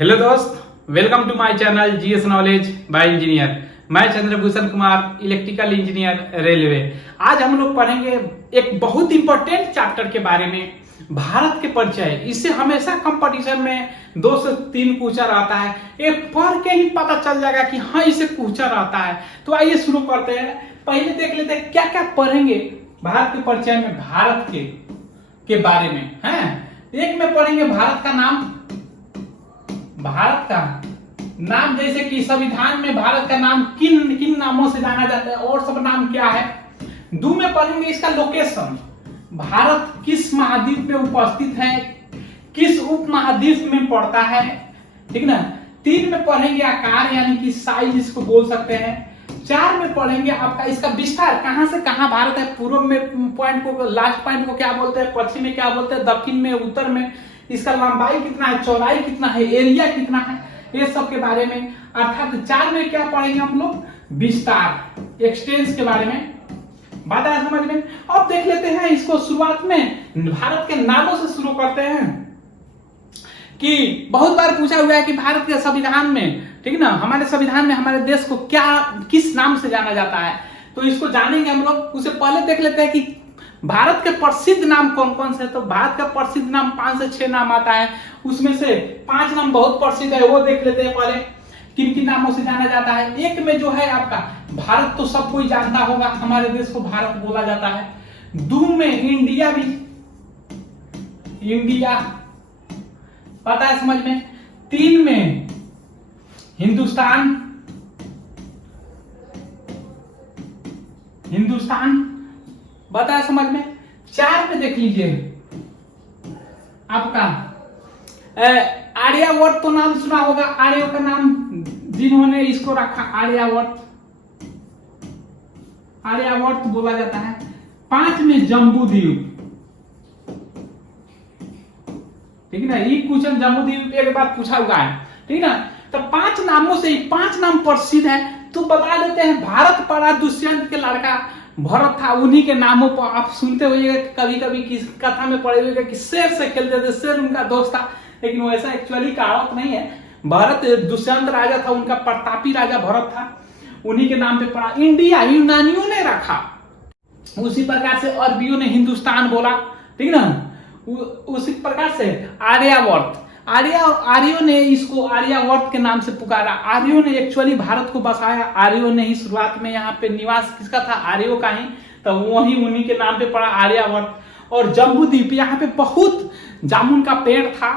Hello दोस्त, welcome to my channel GS knowledge by engineer. मैं Chandrabhushan Kumar, electrical engineer, railway. आज हम लोग पढ़ेंगे एक बहुत इंपॉर्टेंट चैप्टर के बारे में, भारत के परिचय। इससे हमेशा कंपटीशन में 2 से 3 पूछा रहता है। ये पढ़ के ही पता चल जाएगा कि हाँ इसे पूछा रहता है। तो आइए शुरू करते हैं। पहले देख लेते हैं क्या क्या पढ़ेंगे भारत के परिचय में, भारत के बारे में है। एक में पढ़ेंगे भारत का नाम, भारत का नाम, जैसे कि संविधान में भारत का नाम किन किन नामों से जाना जाता है और सब नाम क्या है। 2 में पढ़ेंगे इसका लोकेशन, भारत किस महाद्वीप में उपस्थित है, किस उपमहाद्वीप में पड़ता है, ठीक ना। 3 में पढ़ेंगे आकार यानी कि साइज, इसको बोल सकते हैं। 4 में पढ़ेंगे आपका इसका विस्तार, कहां से कहां भारत है, पूर्व में पॉइंट को, लास्ट पॉइंट को क्या बोलते हैं, पश्चिम में क्या बोलते हैं, दक्षिण में, उत्तर में, इसका लंबाई कितना है, चौड़ाई कितना है, एरिया कितना है, ये सब के बारे में। अर्थात 4 में क्या पढ़ेंगे हम लोग, विस्तार, एक्सटेंस के बारे में। बात आया समझ में। अब देख लेते हैं इसको, शुरुआत में भारत के नामों से शुरू करते हैं कि बहुत बार पूछा हुआ है कि भारत के संविधान में, ठीक ना, हमारे संविधान में हमारे देश को क्या किस नाम से जाना जाता है। तो इसको जानेंगे हम लोग। उससे पहले देख लेते हैं कि भारत के प्रसिद्ध नाम कौन कौन से। तो भारत का प्रसिद्ध नाम 5 से 6 नाम आता है, उसमें से 5 नाम बहुत प्रसिद्ध है, वो देख लेते हैं पहले किन किन नामों से जाना जाता है। एक में जो है आपका भारत, तो सब कोई जानता होगा, हमारे देश को भारत बोला जाता है। 2 में इंडिया भी, इंडिया पता है समझ में। 3 में हिंदुस्तान, हिंदुस्तान बताया समझ में। 4 में देख लीजिए आपका आर्यावर्त, तो नाम सुना होगा, आर्य का नाम जिन्होंने इसको रखा, आर्यावर्त, आर्यावर्त बोला जाता है। 5 में जम्बू द्वीप, ठीक है ना, ये क्वेश्चन जम्बू द्वीप एक बार पूछा हुआ है, ठीक ना। तो 5 नामों से 5 नाम प्रसिद्ध है। तो बता देते हैं, भारत पड़ा दुष्यंत के लड़का भरत था, उन्हीं के नामों पर आप सुनते होइएगा, कभी कभी किस कथा में पढ़े हुए कि शेर से खेलते थे, शेर उनका दोस्त था, लेकिन वो ऐसा एक्चुअली कहावत नहीं है। भरत दुष्यंत राजा था, उनका प्रतापी राजा भरत था, उन्हीं के नाम पे पड़ा। इंडिया यूनानियों ने रखा, उसी प्रकार से अरबियों ने हिंदुस्तान बोला, ठीक ना। उसी प्रकार से आर्यावर्त, आर्यों ने इसको आर्यावर्त के नाम से पुकारा। आर्यों ने एक्चुअली भारत को बसाया, आर्यों ने ही शुरुआत में यहाँ पे निवास किसका था, आर्यों का ही, तो वही उन्हीं के नाम पे पड़ा आर्यावर्त। और जम्बू द्वीप, यहाँ पे बहुत जामुन का पेड़ था,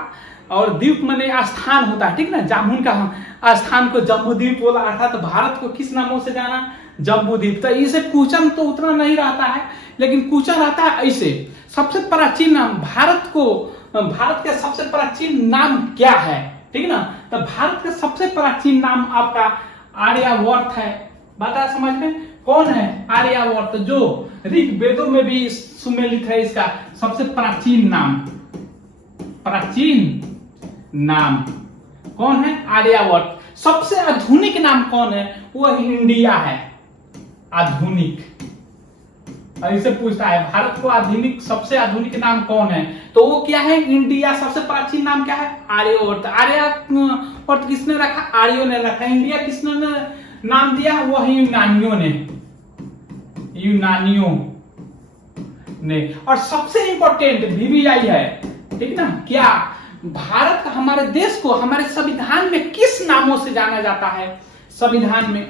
और द्वीप माने स्थान होता है, ठीक ना, जामुन का स्थान को जम्बू द्वीप बोला। अर्थात भारत को किस नामों से जाना, जम्बू द्वीप। तो इसे क्वेश्चन तो उतना नहीं रहता है, लेकिन क्वेश्चन रहता है ऐसे, सबसे प्राचीन नाम भारत को, भारत का सबसे प्राचीन नाम क्या है, ठीक ना। तो भारत का सबसे प्राचीन नाम आपका आर्यावर्त है। बता समझ में, कौन है आर्यावर्त, जो ऋग्वेदों में भी सुमेलित है, इसका सबसे प्राचीन नाम, प्राचीन नाम कौन है, आर्यावर्त। सबसे आधुनिक नाम कौन है, वो इंडिया है, आधुनिक। ऐसे पूछता है भारत को आधुनिक, सबसे आधुनिक नाम कौन है, तो वो क्या है, इंडिया। सबसे प्राचीन नाम क्या है, आर्यावर्त। आर्यावर्त किसने रखा, आर्यों ने रखा। इंडिया किसने नाम दिया, वो यूनानियों ने, यूनानियों ने। और सबसे इंपॉर्टेंट VVI है, ठीक ना, क्या भारत का, हमारे देश को हमारे संविधान में किस नामों से जाना जाता है। संविधान में,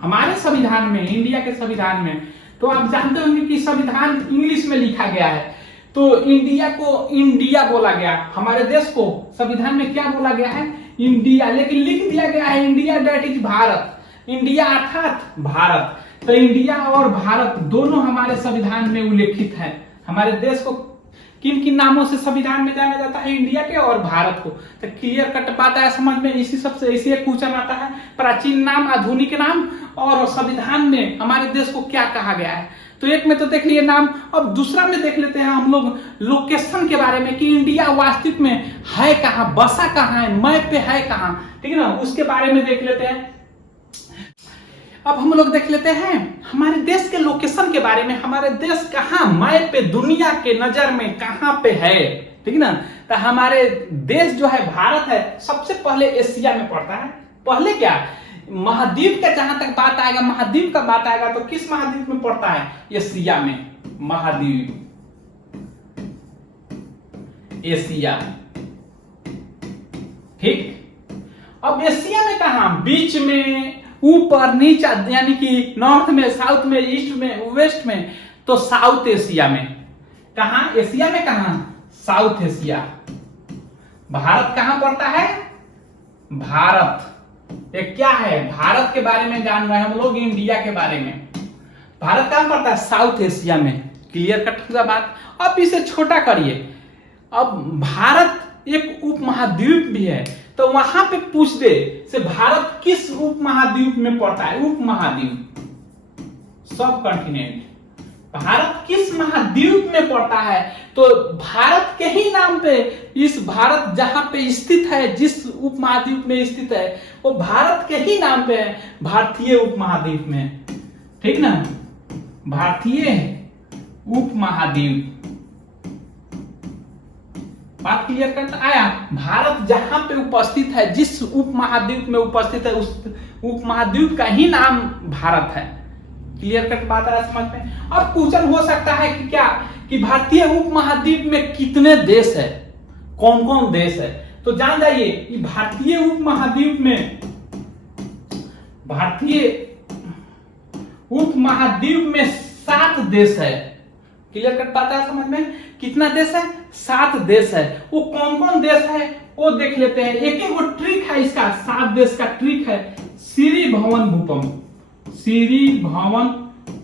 हमारे संविधान में, इंडिया के संविधान में, तो आप जानते होंगे कि संविधान इंग्लिश में लिखा गया है, तो इंडिया को इंडिया बोला गया। हमारे देश को संविधान में क्या बोला गया है, इंडिया, लेकिन लिख दिया गया है India, that is Bharat. India अर्थात भारत। तो इंडिया और भारत दोनों हमारे संविधान में उल्लेखित है। हमारे देश को किन किन नामों से संविधान में जाना जाता है, इंडिया के और भारत को। तो क्लियर कट बात है समझ में। इसी सबसे इसी एक क्वेश्चन आता है, प्राचीन नाम, आधुनिक नाम, और संविधान में हमारे देश को क्या कहा गया है। तो एक में तो देख लिए नाम। अब दूसरा में देख लेते हैं हम लोग लोकेशन के बारे में, कि इंडिया वास्तविक में है कहाँ, बसा कहाँ है, मैप पे है कहाँ, ठीक है ना, उसके बारे में देख लेते हैं। अब हम लोग देख लेते हैं हमारे देश के लोकेशन के बारे में। हमारे देश कहाँ मैप पे, दुनिया के नजर में कहाँ पे है, ठीक ना। तो हमारे देश जो है भारत है सबसे पहले एशिया में पड़ता है। पहले क्या महाद्वीप का जहां तक बात आएगा, महाद्वीप का बात आएगा तो किस महाद्वीप में पड़ता है? एशिया में। महाद्वीप एशिया, ठीक। अब एशिया में कहा? बीच में, ऊपर, नीचे, यानी कि नॉर्थ में, साउथ में, ईस्ट में, वेस्ट में। तो साउथ एशिया में। कहा? एशिया में कहा? South Asia. भारत कहां पड़ता है? भारत ये क्या है? भारत के बारे में जान रहे हैं हम लोग, इंडिया के बारे में। भारत कहां पड़ता है? साउथ एशिया में। क्लियर कट हुआ बात। अब इसे छोटा करिए। अब भारत एक उपमहाद्वीप भी है, तो वहां पे पूछ दे से भारत किस उपमहाद्वीप में पड़ता है? उपमहाद्वीप, सब कॉन्टिनेंट। भारत किस महाद्वीप में पड़ता है? तो भारत के ही नाम पे, इस भारत जहां पे स्थित है, जिस उपमहाद्वीप में स्थित है, वो भारत के ही नाम पे है, भारतीय उपमहाद्वीप में। ठीक ना, भारतीय उपमहाद्वीप। बात क्लियर करता आया? भारत जहां पे उपस्थित है, जिस उपमहाद्वीप में उपस्थित है, उस उपमहाद्वीप का ही नाम भारत है। क्लियर कट बात आ रहा समझ में? अब क्वेश्चन हो सकता है कि क्या कि भारतीय उपमहाद्वीप में कितने देश है, कौन कौन देश है? तो जान जाइए कि भारतीय उपमहाद्वीप में, भारतीय उपमहाद्वीप में 7 देश है। क्लियर कट बात है समझ में? कितना देश है? 7 देश है। वो कौन कौन देश है वो देख लेते हैं। एक एक वो ट्रिक है इसका, 7 देश का ट्रिक है। सीरी भवन भूपम, सीरी भवन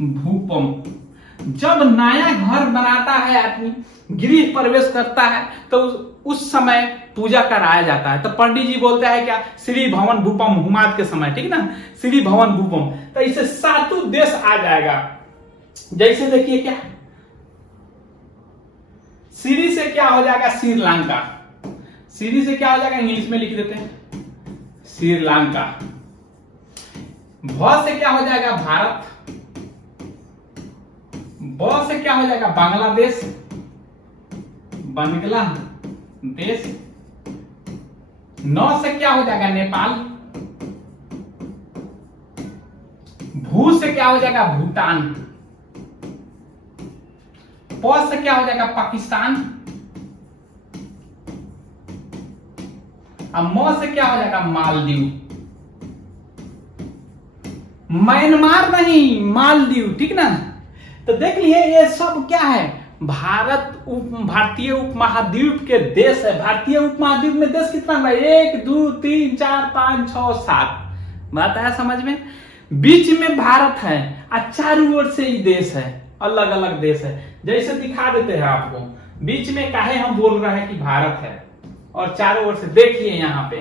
भूपम। जब नया घर बनाता है आदमी, गृह प्रवेश करता है, तो उस समय पूजा कराया जाता है। तो पंडित जी बोलते हैं क्या? श्री भवन भूपम, हुमाद के समय, ठीक ना, श्री भवन भूपम। तो इसे 7 देश आ जाएगा। जैसे देखिए क्या, सीरी से क्या हो जाएगा? श्रीलंका। सीरी से क्या हो जाएगा? इंग्लिश में लिख देते हैं, श्रीलंका। भ से क्या हो जाएगा? भारत। ब से क्या हो जाएगा? बांग्लादेश, बांग्लादेश। न से क्या हो जाएगा? नेपाल। भू से क्या हो जाएगा? भूटान। प से क्या हो जाएगा? पाकिस्तान। अब म से क्या हो जाएगा? मालदीव। म्यांमार नहीं, मालदीव, ठीक ना। तो देख लिए ये सब क्या है? भारतीय उपमहाद्वीप के देश है। भारतीय उपमहाद्वीप में देश कितना है? 1 2 3 4 5 6 7। बात है समझ में? बीच में भारत है और चारों ओर से ही देश है, अलग अलग देश है। जैसे दिखा देते हैं आपको, बीच में काहे हम बोल रहे हैं कि भारत है, और चारों ओर से देखिए यहाँ पे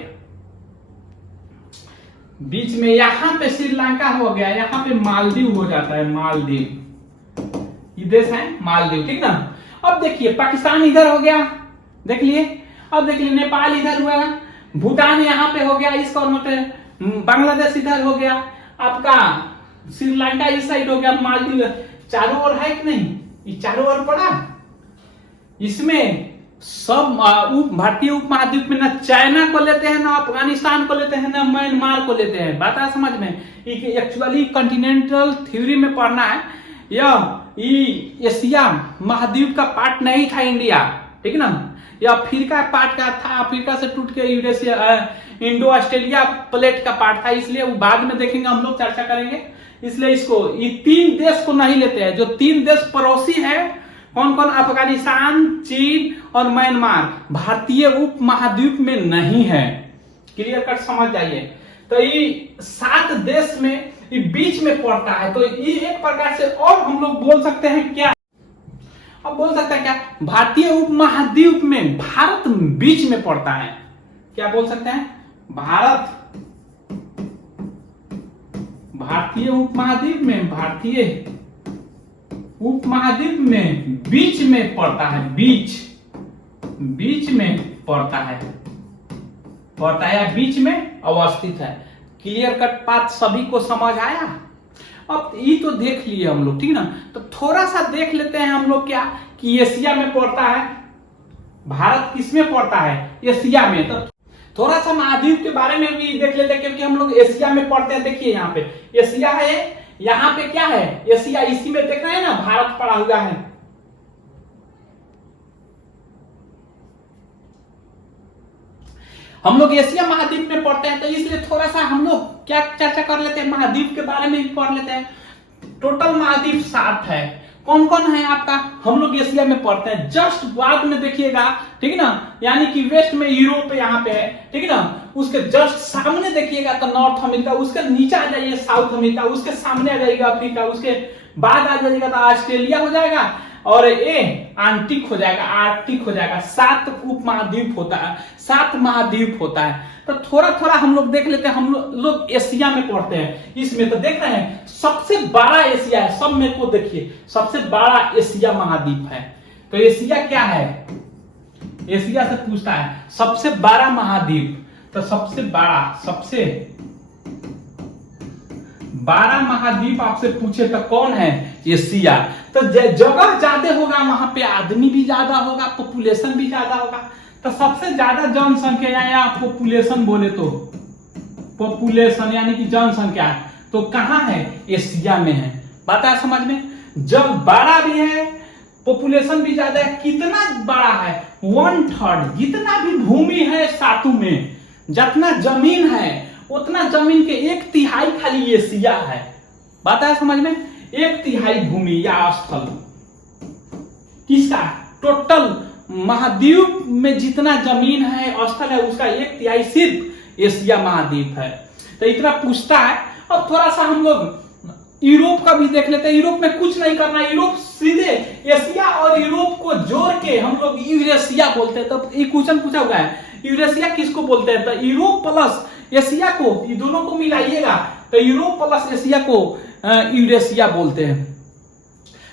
बीच में, यहाँ पे श्रीलंका हो गया, यहाँ पे मालदीव हो जाता है, मालदीव। ये देश है मालदीव, ठीक ना। अब देखिए पाकिस्तान इधर हो गया, देख लिए। अब देख लिए नेपाल इधर हुआ, भूटान यहाँ पे हो गया, इस कॉर्नर पे, बांग्लादेश इधर हो गया, आपका श्रीलंका इस साइड हो गया, मालदीव चारों ओर है कि नहीं? ये चारों ओर पड़ा। इसमें सब भारतीय उपमहाद्वीप में ना चाइना को लेते हैं, ना अफगानिस्तान को लेते हैं, ना म्यांमार को लेते हैं। बात है समझ में? एक्चुअली कॉन्टिनेंटल थ्योरी में पढ़ना है। यह एशिया महाद्वीप का पार्ट नहीं था इंडिया, ठीक ना। यह अफ्रीका पार्ट का था, अफ्रीका से टूट के यूरेशिया, इंडो ऑस्ट्रेलिया प्लेट का पार्ट था, इसलिए वो बाद में देखेंगे, हम लोग चर्चा करेंगे। इसलिए इसको, ये 3 देश को नहीं लेते हैं। जो 3 देश पड़ोसी है, कौन कौन? अफगानिस्तान, चीन और म्यांमार, भारतीय उपमहाद्वीप में नहीं है। क्लियर कट समझ जाइए। तो ये 7 देश में ये बीच में पड़ता है। तो ये एक प्रकार से और हम लोग बोल सकते हैं क्या? अब बोल सकते हैं क्या? भारतीय उपमहाद्वीप में भारत बीच में पड़ता है। क्या बोल सकते हैं? भारत भारतीय उपमहाद्वीप में, भारतीय उपमहाद्वीप में बीच में पड़ता है, बीच में पड़ता है या बीच में अवस्थित है। क्लियर कट बात सभी को समझ आया? अब ये तो देख लिए हम लोग, ठीक ना। तो थोड़ा सा देख लेते हैं हम लोग क्या कि एशिया में पड़ता है, भारत किसमें पड़ता है? एशिया में। तो थोड़ा सा महाद्वीप के बारे में भी देख लेते हैं, क्योंकि हम लोग एशिया में पढ़ते हैं। देखिए यहाँ पे एशिया है, यहाँ पे क्या है? एशिया। इसी में देख रहे हैं ना, भारत पड़ा हुआ है। हम लोग एशिया महाद्वीप में पढ़ते हैं, तो इसलिए थोड़ा सा हम लोग क्या चर्चा कर लेते हैं, महाद्वीप के बारे में भी पढ़ लेते हैं। टोटल महाद्वीप 7 है। कौन कौन है आपका? हम लोग एशिया में पढ़ते हैं। जस्ट बाद में देखिएगा, ठीक है ना, यानी कि वेस्ट में यूरोप यहाँ पे है, ठीक है ना। उसके जस्ट सामने देखिएगा तो नॉर्थ अमेरिका, उसके नीचे आ जाइए साउथ अमेरिका, उसके सामने आ जाएगा अफ्रीका, उसके बाद आ जाएगा तो ऑस्ट्रेलिया हो जाएगा, और ये आर्कटिक हो जाएगा, आर्कटिक हो जाएगा। 7 उप महाद्वीप होता है, 7 महाद्वीप होता है। तो थोड़ा थोड़ा हम लोग देख लेते हैं। हम लोग एशिया में पढ़ते हैं। इसमें तो देख रहे हैं सबसे बड़ा एशिया है। सब में को देखिए, सबसे बड़ा एशिया महाद्वीप है। तो एशिया क्या है? एशिया से पूछता है सबसे बड़ा महाद्वीप। तो सबसे बड़ा महाद्वीप आपसे पूछे तो कौन है? एशिया। तो जगह ज्यादा होगा, वहां पे आदमी भी ज्यादा होगा, पॉपुलेशन भी ज्यादा होगा। तो सबसे ज्यादा जनसंख्या या पॉपुलेशन बोले तो पॉपुलेशन यानी कि जनसंख्या, तो कहां है? एशिया में है। बात है समझ में? जब बड़ा भी है, पॉपुलेशन भी ज्यादा है। कितना बड़ा है? 1/3। जितना भी भूमि है सातों में, जितना जमीन है, उतना जमीन के 1/3 खाली एशिया है। बात है समझ में? 1/3 भूमि या स्थल किसका? टोटल महाद्वीप में जितना जमीन है, स्थल है, उसका 1/3 सिर्फ एशिया महाद्वीप है। तो इतना पूछता है। अब थोड़ा सा हम लोग यूरोप का भी देख लेते हैं। यूरोप में कुछ नहीं करना, यूरोप सीधे एशिया और यूरोप को जोड़ के हम लोग यूरेशिया बोलते हैं। तो ये क्वेश्चन पूछा हुआ है, यूरेशिया किसको बोलते हैं? तो यूरोप प्लस एशिया को, ये दोनों को मिलाइएगा तो यूरोप प्लस एशिया को यूरेशिया बोलते हैं।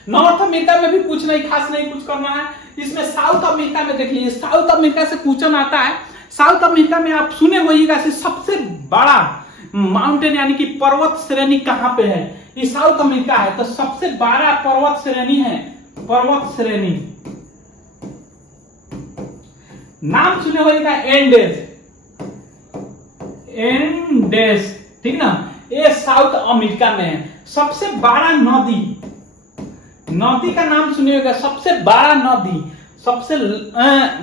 नॉर्थ अमेरिका में भी कुछ नहीं खास, नहीं कुछ करना है। इसमें साउथ अमेरिका में देखिए, साउथ अमेरिका से क्वेश्चन आता है। साउथ अमेरिका में आप सुने होइएगा सबसे बड़ा माउंटेन यानी कि पर्वत श्रेणी कहां पे है? ये साउथ अमेरिका है। तो सबसे बड़ा पर्वत श्रेणी है, पर्वत श्रेणी नाम सुने होइएगा एंडेस, एंडेस, ठीक ना। ये साउथ अमेरिका में है। सबसे बड़ा नदी का नाम सुनिएगा। सबसे बड़ा नदी, सबसे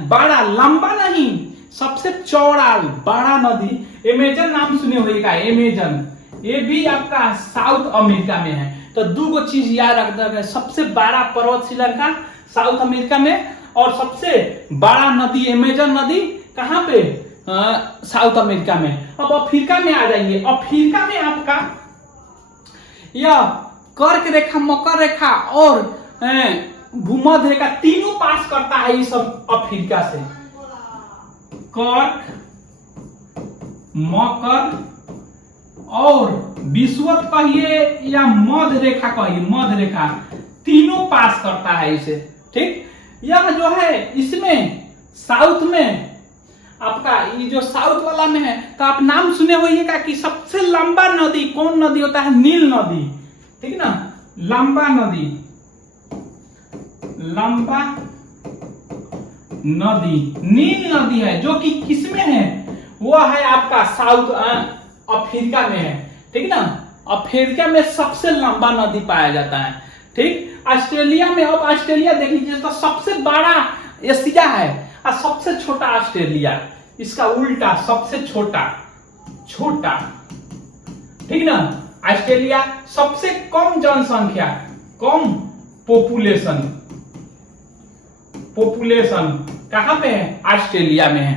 बड़ा, लंबा नहीं, सबसे चौड़ा बड़ा नदी अमेजन नाम सुने होगा, अमेजन। ये भी आपका साउथ अमेरिका में है। तो दो चीज याद रखना है, सबसे बड़ा पर्वत श्रृंखला साउथ अमेरिका में, और सबसे बड़ा नदी अमेजन नदी कहां पे? साउथ अमेरिका में। अब अफ्रीका में आ जाइए। अफ्रीका में आपका यह कर्क रेखा, मकर रेखा और भूमध्य रेखा तीनों पास करता है। ये सब अफ्रीका से कर्क, मकर और विषुवत कहिए या मध्य रेखा कहिए, मध्य रेखा तीनों पास करता है इसे, ठीक। यह जो है इसमें साउथ में आपका, ये जो साउथ वाला में है, तो आप नाम सुने होइएगा कि सबसे लंबा नदी कौन नदी होता है? नील नदी, ठीक ना। लंबा नदी, लंबा नदी नील नदी है, जो कि किसमें है? वो है आपका साउथ अफ्रीका में है, ठीक ना। अफ्रीका में सबसे लंबा नदी पाया जाता है, ठीक। ऑस्ट्रेलिया में, अब ऑस्ट्रेलिया देख लीजिए, तो सबसे बड़ा एशिया है और सबसे छोटा ऑस्ट्रेलिया। इसका उल्टा, सबसे छोटा, ठीक ना। ऑस्ट्रेलिया सबसे कम जनसंख्या, कम पॉपुलेशन कहां पे है? ऑस्ट्रेलिया में है।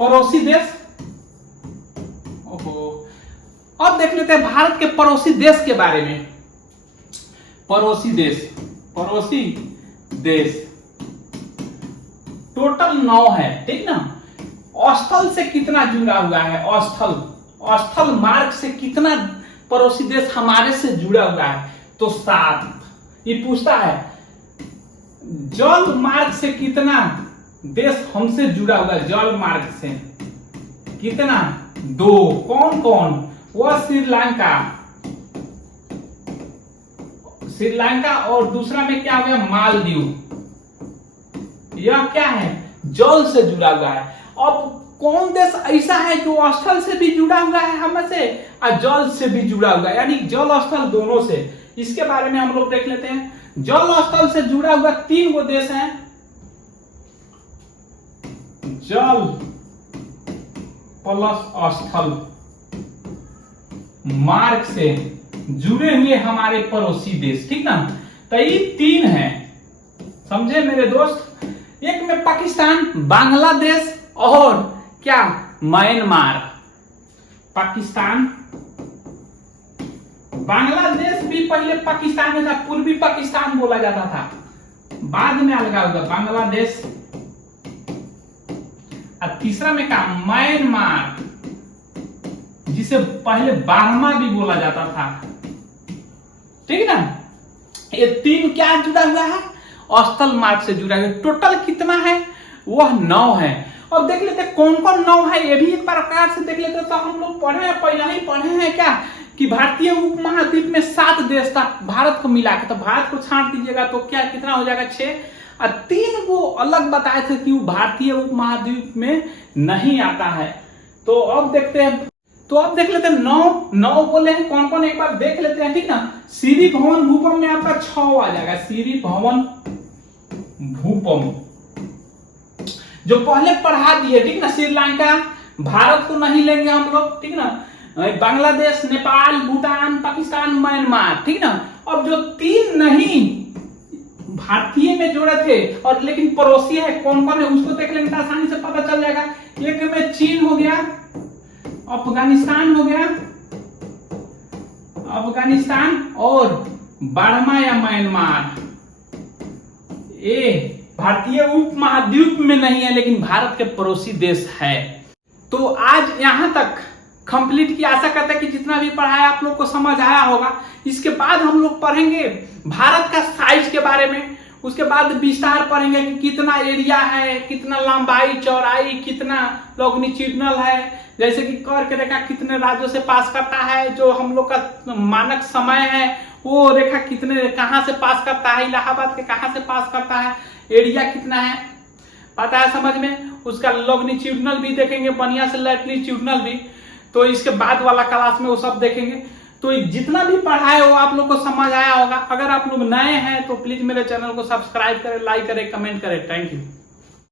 पड़ोसी देश, अब देख लेते हैं भारत के पड़ोसी देश के बारे में। पड़ोसी देश टोटल 9 है, ठीक ना। स्थल से कितना जुड़ा हुआ है? स्थल मार्ग से कितना पड़ोसी देश हमारे से जुड़ा हुआ है? तो 7। ये पूछता है जल मार्ग से कितना देश हमसे जुड़ा हुआ है? जल मार्ग से कितना? 2। कौन कौन? वह श्रीलंका और दूसरा में क्या हो गया? मालदीव। यह क्या है, जल से जुड़ा हुआ है। अब कौन देश ऐसा है जो स्थल से भी जुड़ा हुआ है हमसे और जल से भी जुड़ा हुआ है, यानी जल स्थल दोनों से, इसके बारे में हम लोग देख लेते हैं। जल स्थल से जुड़ा हुआ 3 गो देश हैं। जल प्लस स्थल मार्ग से जुड़े हुए हमारे पड़ोसी देश, ठीक ना। तो ये 3 हैं, समझे मेरे दोस्त। एक में पाकिस्तान, बांग्लादेश और क्या, म्यांमार। पाकिस्तान, बांग्लादेश भी पहले पाकिस्तान में था, पूर्वी पाकिस्तान बोला जाता था, बाद में अलग होगा बांग्लादेश। और तीसरा में क्या, म्यांमार, जिसे पहले बार्मा भी बोला जाता था, ठीक ना। ये 3 क्या जुड़ा हुआ है, स्थल मार्ग से जुड़ा हुआ। टोटल कितना है, वह 9 है। और देख लेते हैं कौन कौन 9 है, ये भी एक प्रकार से देख लेते। तो हम लोग पढ़े हैं, पहले ही पढ़े हैं क्या, कि भारतीय उपमहाद्वीप में 7 देश था भारत को मिला के। तो भारत को छांट दीजिएगा तो क्या कितना हो जाएगा, 6। और 3 वो अलग बताए थे कि वो भारतीय उपमहाद्वीप में नहीं आता है। तो अब देखते हैं, तो अब देख लेते हैं 9 बोले हैं कौन कौन, एक बार देख लेते हैं, ठीक ना। सीरी भवन भूपम में आपका 6 आ जाएगा। सीरी भवन भूपम जो पहले पढ़ा दिए, ठीक ना। श्रीलंका, भारत को नहीं लेंगे हम लोग, ठीक ना। बांग्लादेश, नेपाल, भूटान, पाकिस्तान, म्यांमार, ठीक ना। अब जो 3 नहीं भारतीय में जोड़े थे और लेकिन पड़ोसी है, कौन कौन है उसको देख लेंगे, आसानी से पता चल जाएगा। एक में चीन हो गया, अफगानिस्तान हो गया, अफगानिस्तान और बर्मा या म्यांमार। ये भारतीय उपमहाद्वीप में नहीं है लेकिन भारत के पड़ोसी देश है। तो आज यहां तक कंप्लीट की आशा करते हैं कि जितना भी पढ़ाया आप लोग को समझ आया होगा। इसके बाद हम लोग पढ़ेंगे भारत का साइज के बारे में, उसके बाद विस्तार पढ़ेंगे कि कितना एरिया है, कितना लंबाई चौड़ाई, कितना लॉन्गिट्यूडिनल है, जैसे कि कर्क रेखा कितने राज्यों से पास करता है, जो हम लोग का मानक समय है वो रेखा कितने कहां से पास करता है, इलाहाबाद के कहां से पास करता है, एरिया कितना है, पता है समझ में। उसका लॉन्गिट्यूडिनल भी देखेंगे बढ़िया से, लैटिट्यूडिनल भी। तो इसके बाद वाला क्लास में वो सब देखेंगे। तो जितना भी पढ़ाए वो आप लोग को समझ आया होगा। अगर आप लोग नए हैं तो प्लीज मेरे चैनल को सब्सक्राइब करें, लाइक करें, कमेंट करें। Thank you.